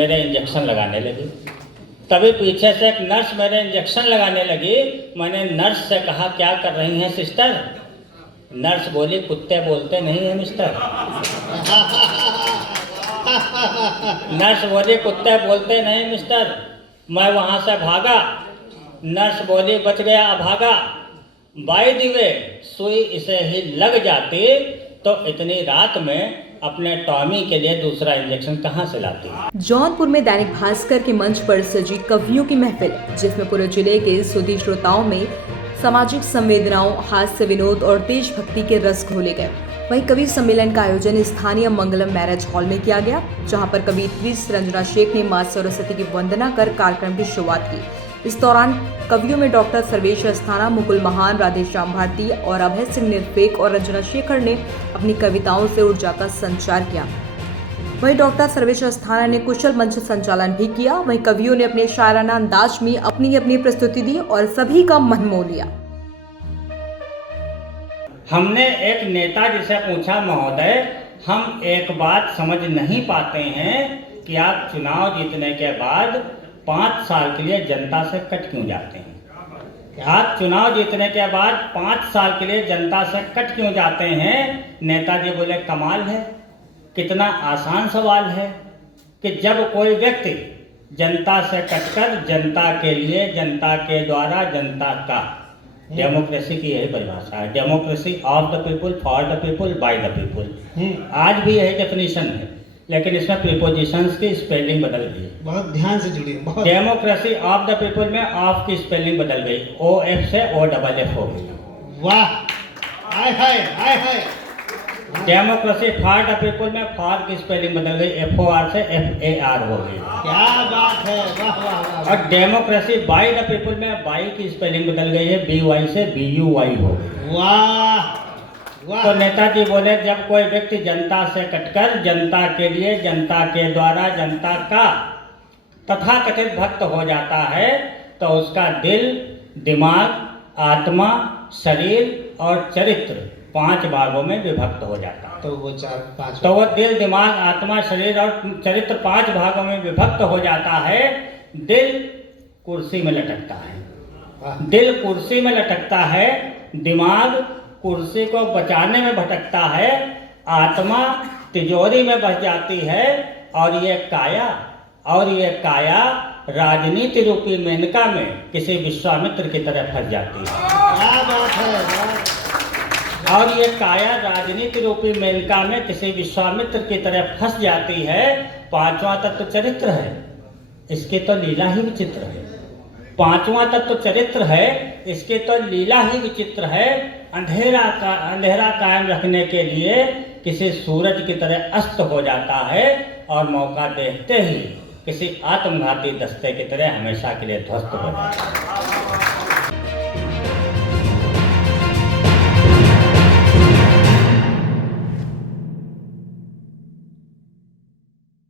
मेरे इंजेक्शन लगाने लगी। तभी पीछे से एक नर्स मेरे इंजेक्शन लगाने लगी। मैंने नर्स से कहा, क्या कर रही हैं सिस्टर? नर्स बोली, कुत्ते बोलते नहीं है मिस्टर। नर्स बोली, कुत्ते बोलते नहीं मिस्टर। मैं वहाँ से भागा। नर्स बोली, बच गया अभागा। बाय द वे, सुई इसे ही लग जाती तो इतनी रात में अपने टॉमी के लिए दूसरा इंजेक्शन कहाँ से लाती। जौनपुर में दैनिक भास्कर के मंच पर सजी कवियों की महफिल, जिसमें पूरे जिले के सुधी श्रोताओं में सामाजिक संवेदनाओं, हास्य, विनोद और देशभक्ति के रस घोले गए। वहीं कवि सम्मेलन का आयोजन स्थानीय मंगलम मैरिज हॉल में किया गया, जहां पर कवयित्री रंजना शेख ने मां सरस्वती की वंदना कर कार्यक्रम की शुरुआत की। इस दौरान कवियों में डॉक्टर सर्वेश अस्थाना, मुकुल महान, राधेश्याम भारती और अभय सिंह निरपेख और रंजना शेखर ने अपनी कविताओं से ऊर्जा का संचार किया। वहीं डॉक्टर सर्वेश अस्थाना ने कुशल मंच संचालन भी किया। वहीं कवियों ने अपने शायराना अंदाज में अपनी प्रस्तुति दी और सभी का मन मोह लिया। हमने एक नेताजी से पूछा, महोदय, हम एक बात समझ नहीं पाते हैं कि आप चुनाव जीतने के बाद 5 साल के लिए जनता से कट क्यों जाते हैं? आप चुनाव जीतने के बाद 5 साल के लिए जनता से कट क्यों जाते हैं? नेताजी बोले, कमाल है, कितना आसान सवाल है कि जब कोई व्यक्ति जनता से कटकर जनता के लिए, जनता के द्वारा, जनता का, डेमोक्रेसी की यही परिभाषा है, democracy of the people, for the people, by the people. आज भी यही डेफिनेशन है, लेकिन इसमें प्रीपोजिशंस की स्पेलिंग बदल गई। बहुत ध्यान से जुड़िए। डेमोक्रेसी ऑफ द पीपुल में ऑफ की स्पेलिंग बदल गई, OF से OFF हो गई। वाह, हाय हाय हाय हाय। डेमोक्रेसी फॉर द पीपुल में फॉर की स्पेलिंग बदल गई, FOR से FAR हो गई। क्या बात है, वाह वाह वाह। और डेमोक्रेसी बाय द पीपुल में बाई की स्पेलिंग बदल गई है, BY से BUY हो गई। वाह वाह। तो नेताजी बोले, जब कोई व्यक्ति जनता से कटकर जनता के लिए, जनता के द्वारा, जनता का तथाकथित भक्त हो जाता है तो उसका दिल, दिमाग, आत्मा, शरीर और चरित्र 5 भागों में विभक्त हो जाता है। तो वो 4-5, तो वो दिल, दिमाग, आत्मा, शरीर और चरित्र 5 भागों में विभक्त हो जाता है। दिल कुर्सी में लटकता है, दिल कुर्सी में लटकता है, दिमाग कुर्सी को बचाने में भटकता है, आत्मा तिजोरी में बस जाती है और ये काया राजनीति रूपी मेनका में किसी विश्वामित्र की तरह फंस जाती है। क्या बात है। और ये काया राजनीति रूपी मेनका में किसी विश्वामित्र की तरह फंस जाती है। 5वां तत्व चरित्र है, इसकी तो लीला ही विचित्र है। 5वां तत्व चरित्र है, इसकी तो लीला ही विचित्र है। अंधेरा कायम रखने के लिए किसी सूरज की तरह अस्त हो जाता है और मौका देखते ही किसी आत्मघाती दस्ते की तरह हमेशा के लिए ध्वस्त हो जाता है।